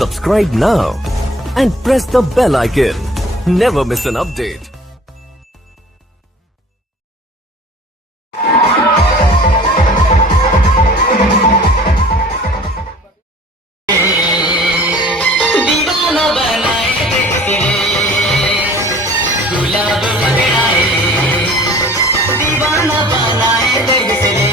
Subscribe now and press the bell icon. Never miss an update. दीवाना बनाए तेरे गुलाब लगाए दीवाना बनाए तेरे